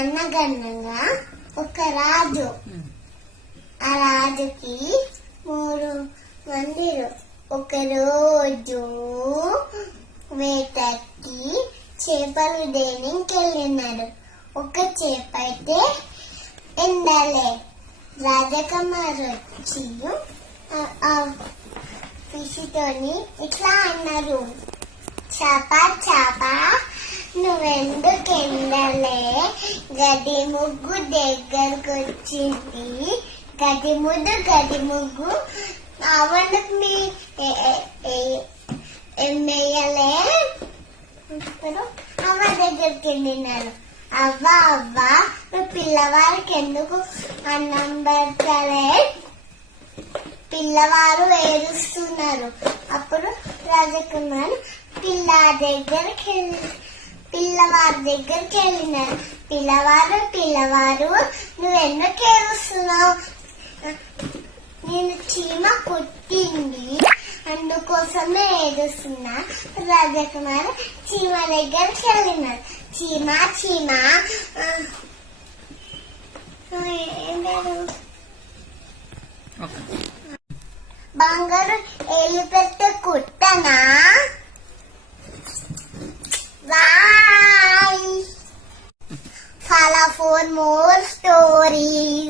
అనగనగా ఒక రాజు, ఆ రాజుకి 3 మందిరు. ఒక రోజు వేటకి చేపలు దేనికి వెళ్ళినారు. ఒక చేప అయితే ఎండలే. రాజకుమారు వచ్చి ఆ ఫిష్తోని ఇట్లా అన్నారు, చేప చేప నువ్వెందుకు ఎండలే? గది ముగ్గు దగ్గరకు వచ్చింది. గది ముగ్గు అవన్నకు మీ ఎమ్మెయ్యలే. అవ్వ దగ్గరికి వెళ్ళినారు. అవ్వ నువ్వు పిల్లవారికి ఎందుకు అన్నం పెడతలే? పిల్లవారు ఏడుస్తున్నారు. అప్పుడు రాజకుమారు పిల్లవారి దగ్గరికి వెళ్ళినారు. పిల్లవారు నువ్వెందుకు ఏడుస్తున్నావు? నేను చీమ కుట్టింది, అందుకోసమే ఏడుస్తున్నా. రాజకుమారు చీమ దగ్గరికి వెళ్ళినారు. చీమ బంగారు ఏలు పెట్టే కుట్టనా? Follow for more stories.